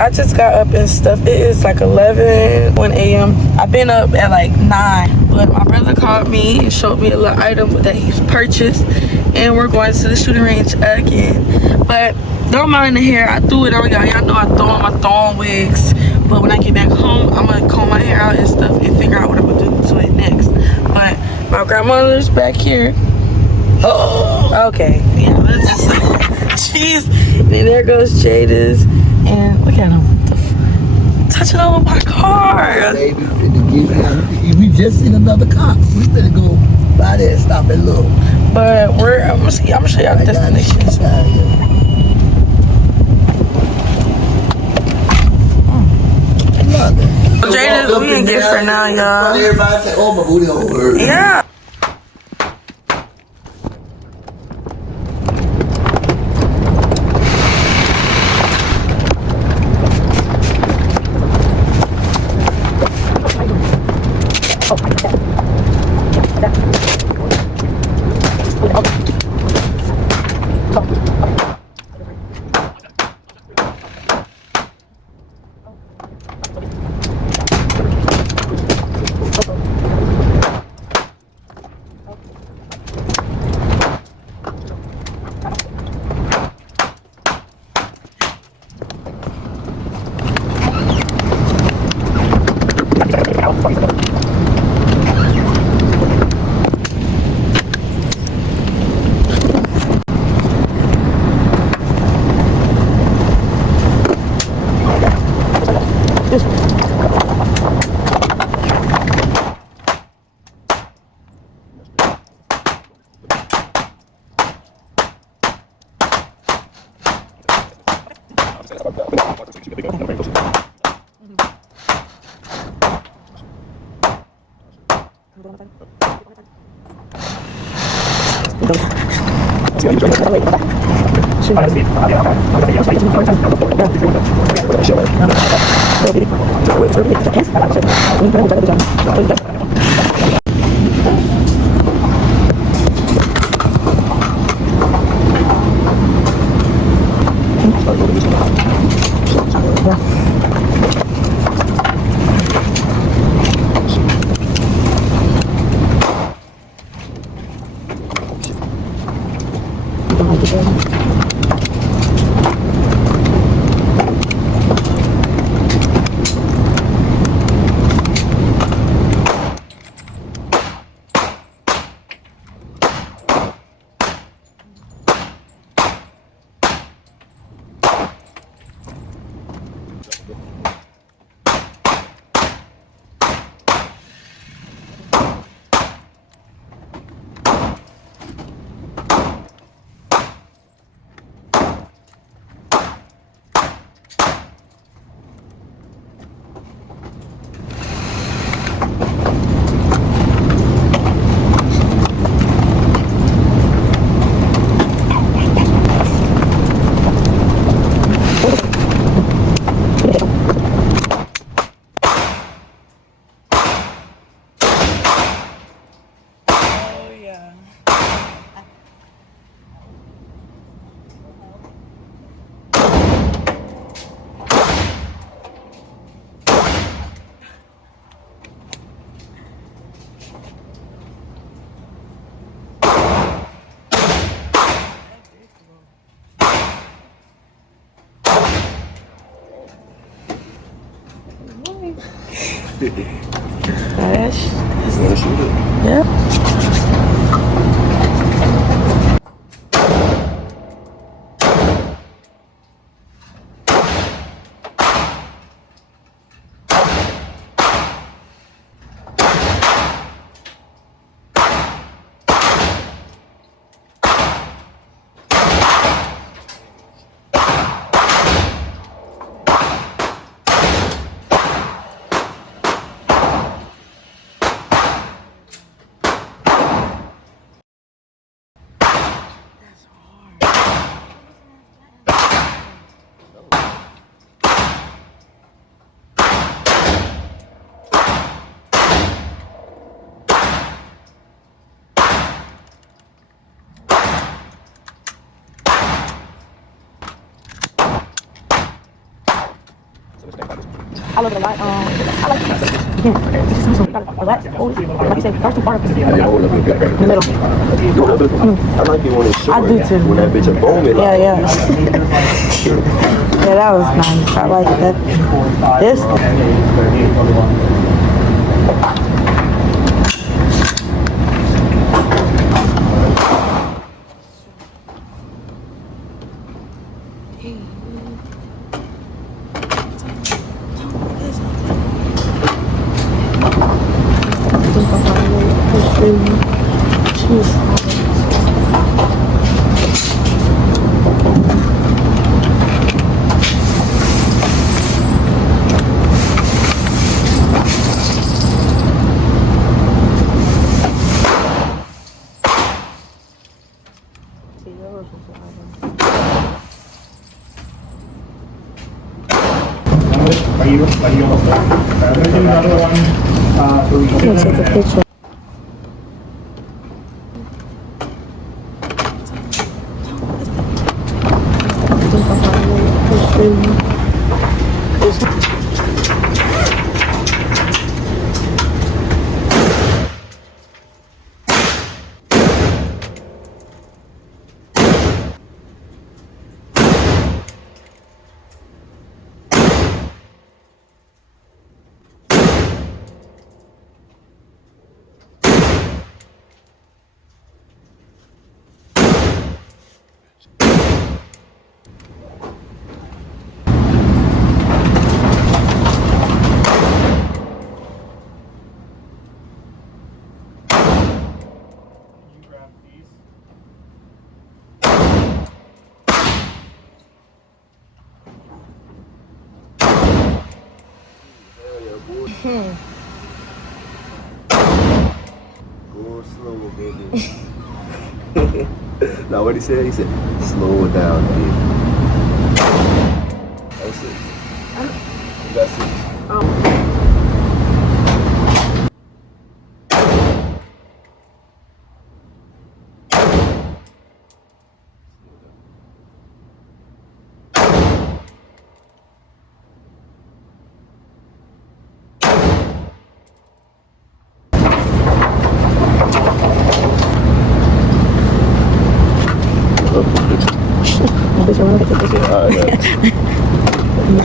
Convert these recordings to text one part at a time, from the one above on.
I just got up and stuff. It is like 1 a.m. I've been up at like 9, but my brother called me and showed me a little item that he's purchased, and we're going to the shooting range again. But don't mind the hair. I threw it on y'all. Y'all know I throw on my thorn wigs, but when I get back home, I'm gonna comb my hair out and stuff and figure out what I'm gonna do to it next. But my grandmother's back here. Oh, okay. Yeah, let's jeez. And there goes Jada's, and look at him touching over my car. Baby, we just seen another cop. We better go by there and stop and look. But I'm gonna show y'all the destinations. Jada's, we can get for now, y'all. Everybody say, "Oh, my booty hole." Yeah. Yeah. I love it a lot. I like it. You gotta relax. Like you said, first too far up in the middle. I like it when it's short. I do too. When that bitch a booming. Yeah, yeah. Yeah, that was nice. I like that. This. Are you almost done? I'm going to do another one for each. I'm gonna take a picture. Go slow, baby. Now what he said? He said, slow it down, baby. That's it. That's it.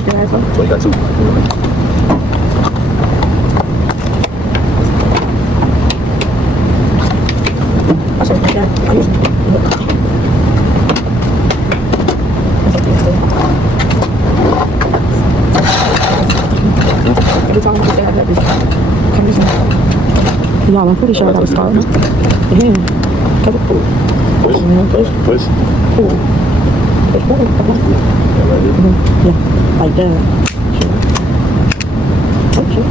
Alright, so you got two. Y'all, I'm pretty sure I got a scar. Again, cover pool. Push. Pool. Yeah, like that. Okay.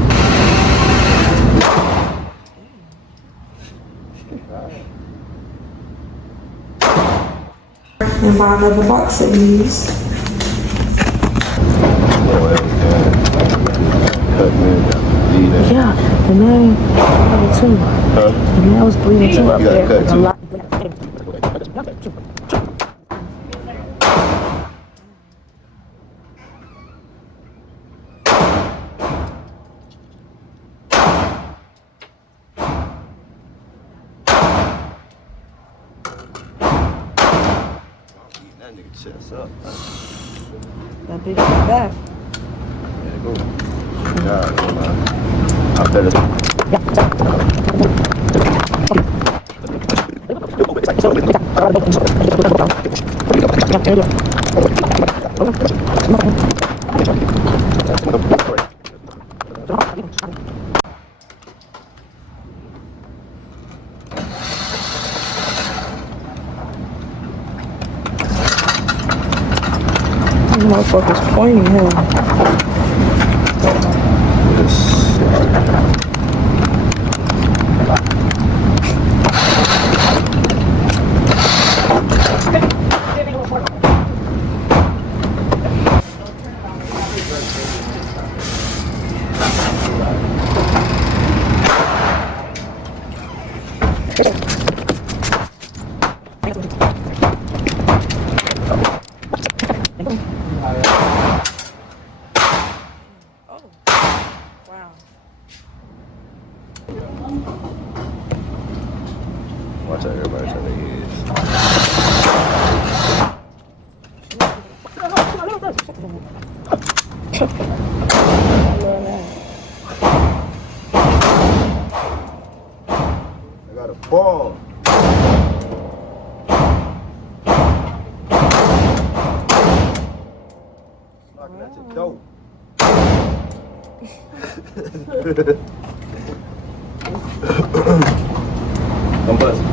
And buy another box of these. Yeah, and then too. And then I was bleeding too up there. Cut too. That nigga chest up. That big back. There you go. God, man. I better. Motherfucker's pointing him. Watch out, everybody trying to I got a ball. Knocking at your door. I'm buzzing.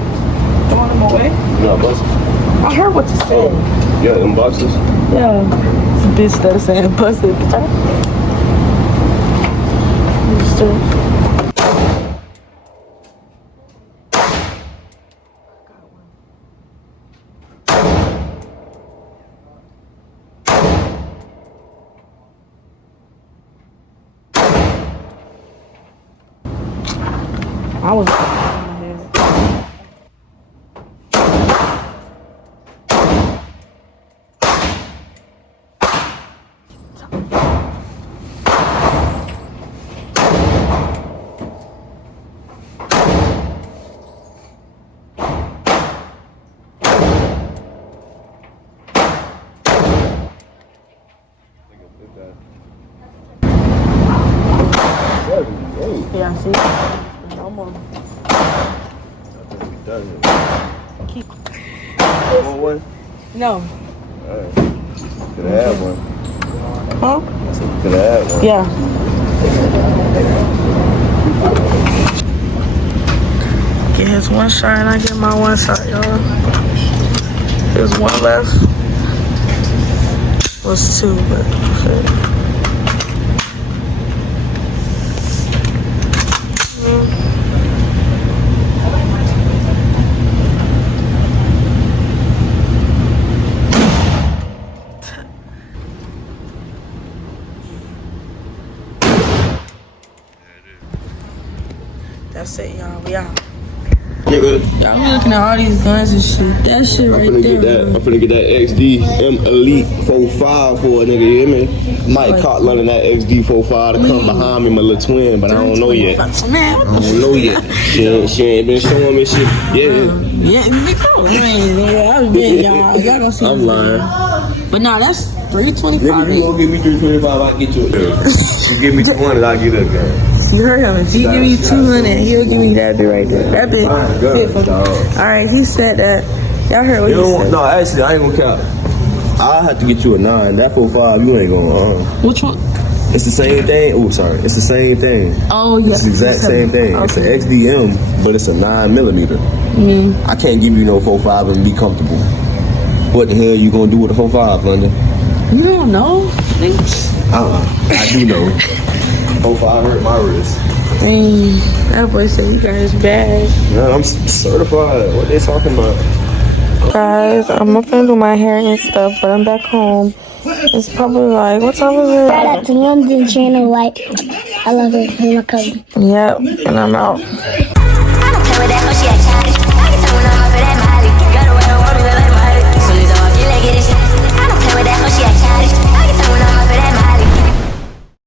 Come on, I'm away. You not buzzing? I heard what you said. Yeah, them boxes. Yeah. It's a bitch that is saying busted. I was yeah, see? No more. Keep. Want one? No. Alright. Could I have one? Huh? Could I have one? Yeah. Get his one shot and I get my one shot, y'all. There's one left. Was two, but shit. That's it, y'all. We out. Y'all be looking at all these guns and shit. That shit right there. I'm finna get that XD M Elite 45 for a nigga, you hear me? Mike caught learning that XD 45 to come behind me, my little twin, but I don't know yet. I don't know yet. She ain't been showing me shit. Yeah, big bro. I've been, y'all gonna see. I'm lying. But nah, that's 325. If you gonna give me 325, I'll get you a gun. You give me 200, I'll get a gun. You heard him. If he give me 200, he'll give me that bit right there. That bit. Alright, he said that. Y'all heard what he said. No, actually, I ain't gonna count. I'll have to get you a 9. That 45, you ain't gonna. Which one? It's the same thing. Oh, sorry. It's the same thing. Oh, yeah. It's the exact same thing. Okay. It's an XDM, but it's a 9mm. I can't give you no 45 and be comfortable. What the hell you gonna do with a 45, London? You don't know? I do know. 45 hurt my wrist. Dang, that boy said you got his bag. No, I'm certified. What they talking about? Guys, I'm finna do my hair and stuff, but I'm back home. It's probably like, what time is it? Shout out to London channel, like, I love her, you're my cousin. Yep, and I'm out. I don't care what that hoe she